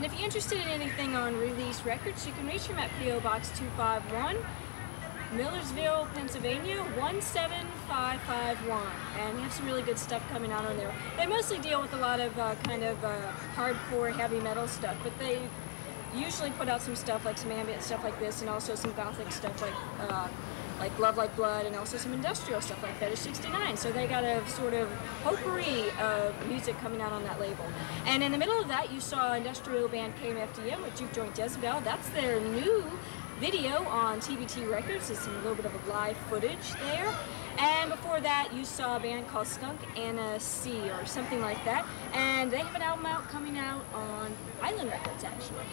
And if you're interested in anything on Release Records, you can reach them at P.O. Box 251, Millersville, Pennsylvania 17551. And we have some really good stuff coming out on there. They mostly deal with a lot of hardcore heavy metal stuff, but they usually put out some stuff like some ambient stuff like this, and also some gothic stuff like Love Like Blood, and also some industrial stuff like Fetish 69. So they got a sort of potpourri of music coming out on that label. And in the middle of that, you saw industrial band KMFDM with Juke Joint Jezebel. That's their new video on TBT Records. There's a little bit of live footage there. And before that, you saw a band called Skunk Anna C or something like that. And they have an album out coming out on Island Records, actually.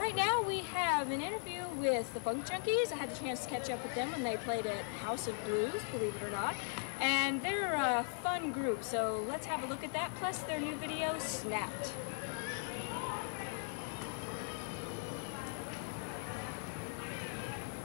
Right now we have an interview with the Phunk Junkeez. I had the chance to catch up with them when they played at House of Blues, believe it or not. And they're a fun group, so let's have a look at that, plus their new video, Snapped.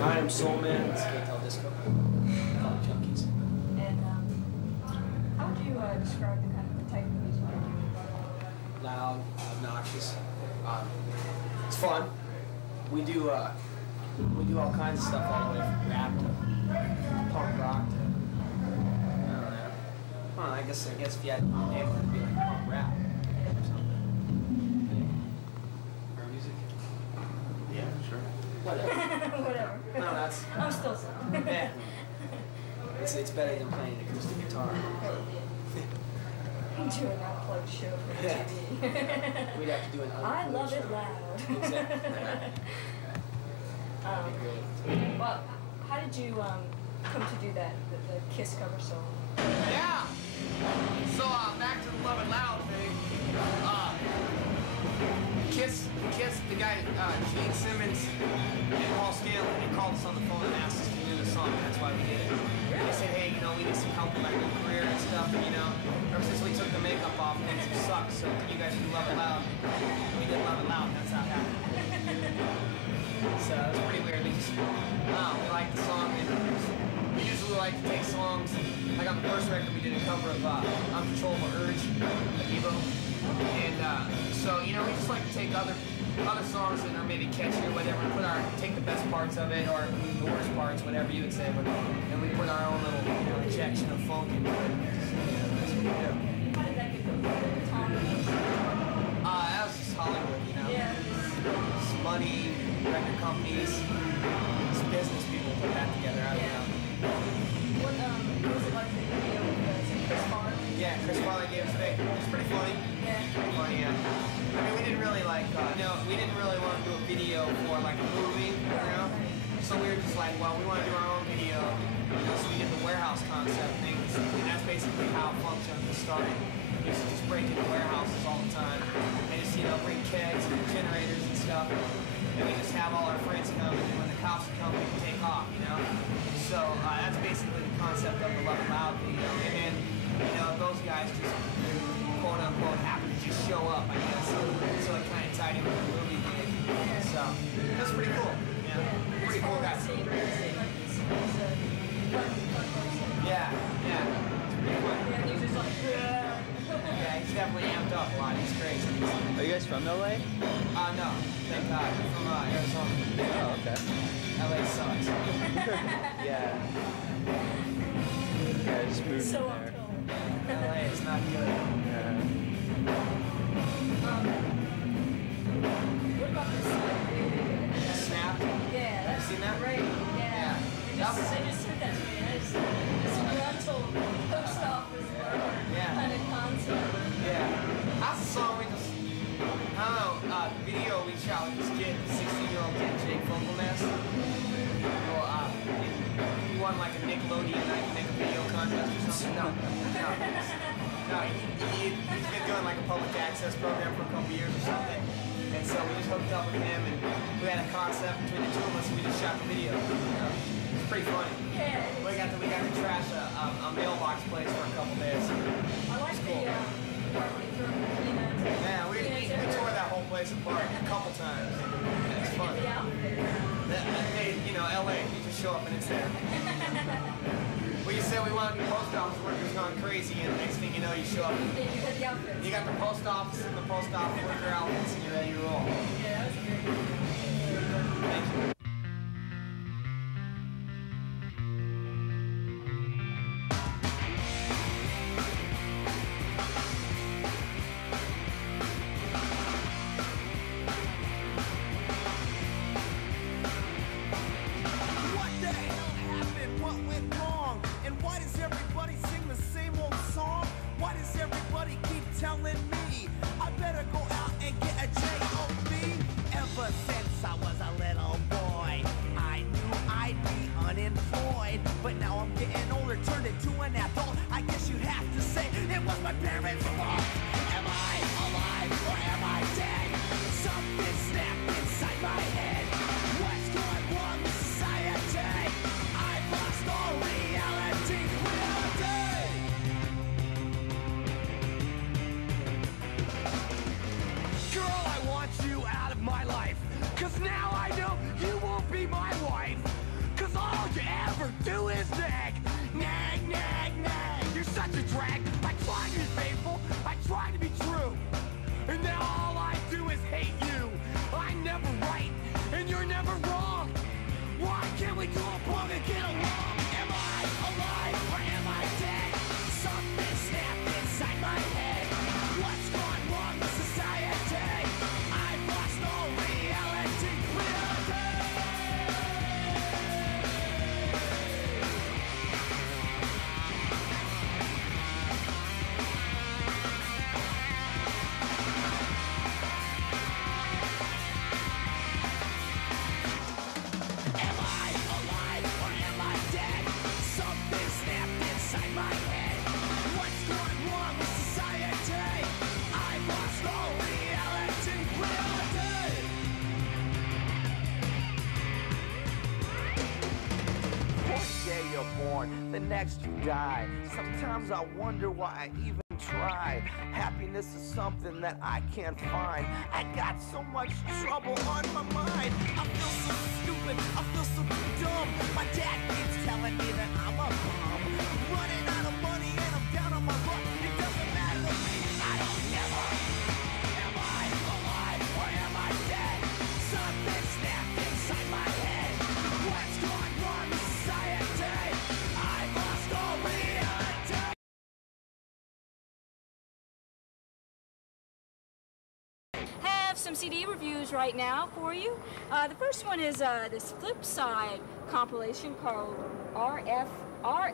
I am Soulman. It's K-Tel Disco. Phunk Junkeez. And how would you describe the type of music you're doing? Loud, obnoxious. It's fun. We do all kinds of stuff, all the way from rap to punk rock to, I don't know. I guess if you had to name it, it'd be like punk rap or something. Or music. Yeah, sure. Whatever. Whatever. No, that's. I'm still saying. Yeah. It's better than playing an acoustic guitar. Do an unplugged show for TV. We'd have to do an unplugged I love show. it loud. Exactly. Well, how did you come to do that, the Kiss cover song? Yeah! So, back to the Love It Loud thing. Kiss, the guy, Gene Simmons and Paul Stanley, they called us on the phone and asked us to do the song, and that's why we did it. They said, hey, we need some help with our new career and stuff, ever since we took the makeup off, things have sucked, so can you guys do Love It Loud? We did Love It Loud, that's how it happened. So, it was pretty weird. We liked the song, and we usually like to take songs, like on the first record we did a cover of Uncontrollable Urge, Evo. And so, we just like to take other songs that are maybe catchy or whatever, and take the best parts of it, or the worst parts, whatever you would say, and we put our own little injection of funk into it. That's what we do. How did that get the Tom? That was just Hollywood, Yeah. It's money, record companies, it's business people put that together. I don't know. What was it like the video with Chris Farley? Yeah, Chris Farley gave us a big. It's pretty funny. Yeah. Pretty funny, yeah. I mean, we didn't really we didn't really want to do a video for like a movie, So we were just like, well, we want to do our own video, so we did the warehouse concept thing, and that's basically how Phunk Junkeez started. We used to just break into warehouses all the time, and just bring kegs and generators and stuff, and we just have all our friends come, and then when the cops come, we can take off, So that's basically the concept of the Love It Loud video, and then those guys just quote unquote happen to just show up, I guess. So it kind of tied in with the movie gig. So that's pretty cool. Yeah, pretty cool guy. Yeah. It's pretty fun. Yeah, he's just like, Yeah, he's definitely amped up a lot. He's crazy. Are you guys from LA? No. Thank God. I'm from Arizona. Oh, okay. LA sucks. Yeah. Yeah, I just moved so in there. LA is not good. Yeah. what about this? Snap. Yeah, that's Seen that? great. Yeah. They just said that to me. It's rental post office kind of concept. Yeah. That's a song we just, I don't know, the video we shot with this kid, 16-year-old kid, Jake Funkelnest. Well, he won like a Nickelodeon Night to Make a Video contest or something. No, he's been doing like a public access program for a couple years or something. And so we just hooked up with him, and we had a concept between the two of us, and we just shot the video. It's pretty funny. Yeah. We got to trash a mailbox place for a couple days. I like cool. the part where you throw the peanuts. Yeah, we tore that whole place apart a couple times. Yeah, it's fun. The outfit. Hey, LA, you just show up and it's there. We said we wanted to do post office workers gone crazy, and the next thing you know, you show up. You got the outfits. You got the post office and the post office worker outfits, and you're ready to roll. next you die. Sometimes I wonder why I even try. Happiness is something that I can't find. I got so much trouble on my mind. I feel so stupid, I feel so dumb. My dad keeps telling me that I'm a bum. Running out of money and I'm down on my luck. It doesn't matter to me, I don't give a. Am I alive or am I dead? Something snapped inside my head. What's going wrong with society? I've lost all reality. Have some CD reviews right now for you. The first one is this Flip Side compilation called RAFR,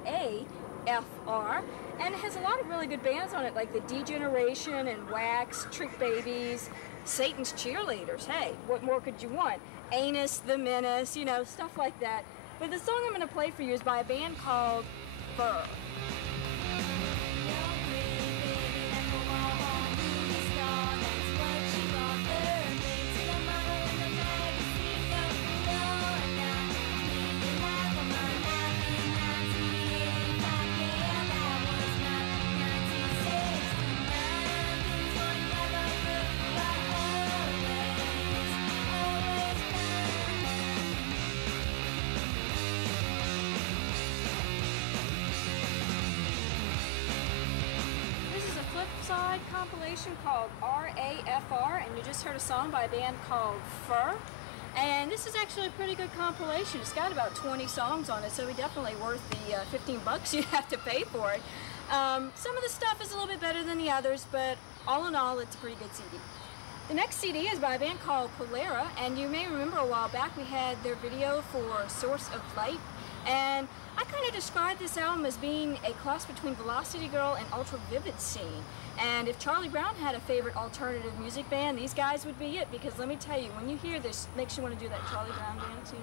and it has a lot of really good bands on it, like the Degeneration and Wax, Trick Babies, Satan's Cheerleaders. Hey, what more could you want? Anus, the Menace, you know, stuff like that. But the song I'm going to play for you is by a band called Phunk. Side compilation called RAFR, and you just heard a song by a band called Phunk. And this is actually a pretty good compilation. It's got about 20 songs on it, so it's definitely worth the 15 bucks you have to pay for it. Some of the stuff is a little bit better than the others, but all in all, it's a pretty good CD. The next CD is by a band called Polera, and you may remember a while back we had their video for Source of Light, and I kind of described this album as being a cross between Velocity Girl and Ultra Vivid Scene. And if Charlie Brown had a favorite alternative music band, these guys would be it, because let me tell you, when you hear this, it makes you want to do that Charlie Brown dance, you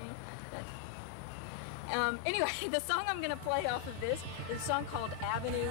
know? Anyway, the song I'm going to play off of this is a song called Avenue.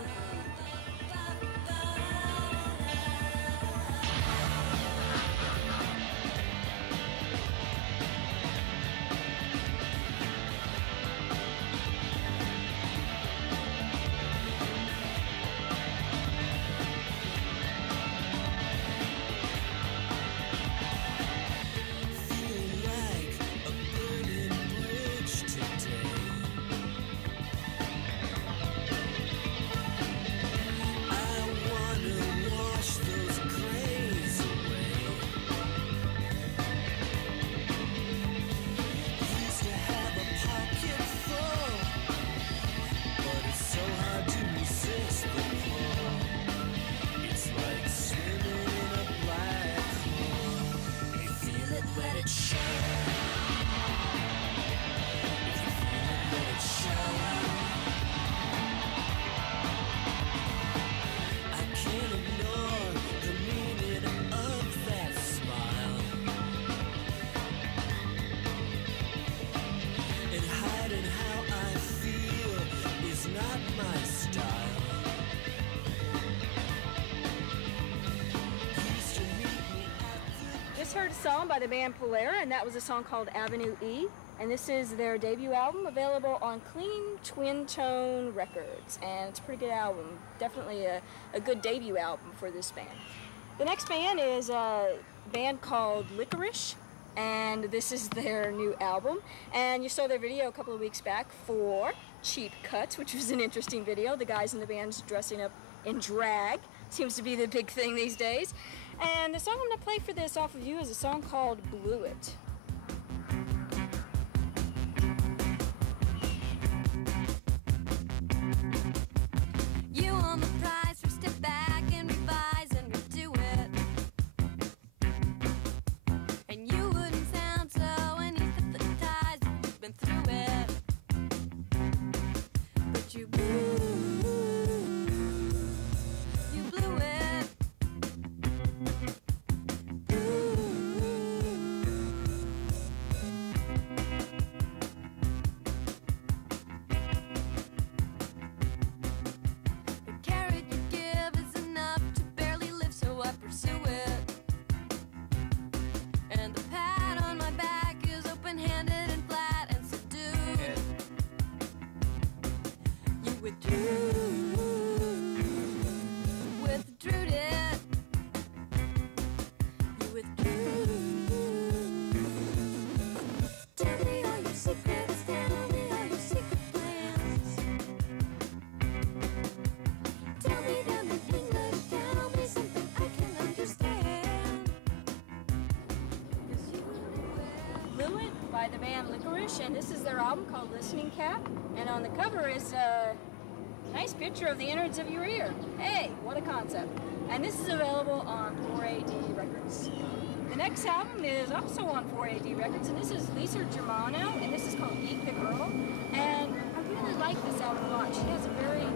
Heard a song by the band Polera, and that was a song called Avenue E, and this is their debut album, available on Clean Twin Tone Records, and it's a pretty good album, definitely a good debut album for this band. The next band is a band called Licorice, and this is their new album, and you saw their video a couple of weeks back for Cheap Cuts, which was an interesting video. The guys in the band's dressing up in drag, seems to be the big thing these days. And the song I'm going to play for this off of you is a song called Blew It. You won the prize for step back and revise and redo it. And you wouldn't sound so anesthetized if you've been through it. But you blew it. Do It by the band Licorice, and this is their album called Listening Cat. And on the cover is a nice picture of the innards of your ear. Hey, what a concept. And this is available on 4AD Records. The next album is also on 4AD Records, and this is Lisa Germano, and this is called Geek the Girl. And I really like this album a lot. She has a very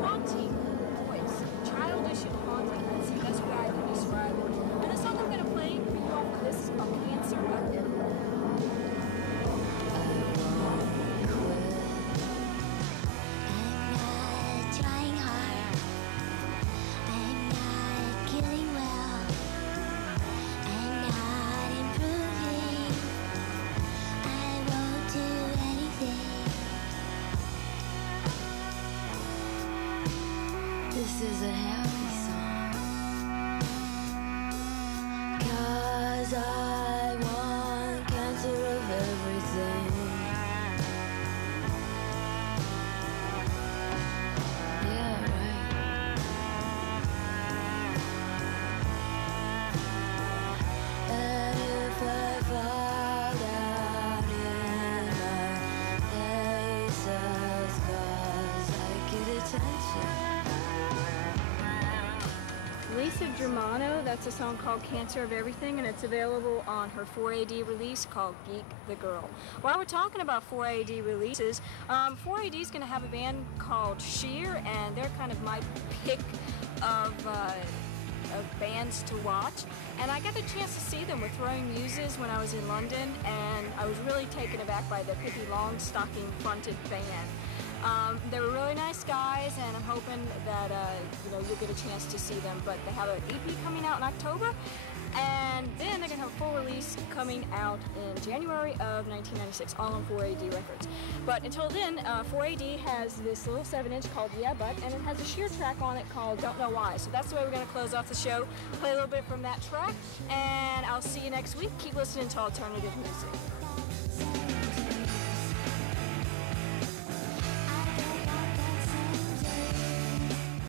haunting voice, childish and haunting. That's the best way I can describe it. And the song I'm going to play for you off of this is called Cancer of Everything. This is a happy song, 'cause I want cancer of everything. Yeah, right. And if I fall down in my places, 'cause I get attention. Lisa Germano, that's a song called Cancer of Everything, and it's available on her 4AD release called Geek the Girl. While we're talking about 4AD releases, 4AD is going to have a band called Sheer, and they're kind of my pick of bands to watch. And I got the chance to see them with Throwing Muses when I was in London, and I was really taken aback by the Pippi Longstocking fronted band. They were really nice guys, and I'm hoping that you'll get a chance to see them. But they have an EP coming out in October, and then they're going to have a full release coming out in January of 1996, all on 4AD Records. But until then, 4AD has this little 7-inch called Yeah But, and it has a Sheer track on it called Don't Know Why. So that's the way we're going to close off the show, play a little bit from that track, and I'll see you next week. Keep listening to alternative music.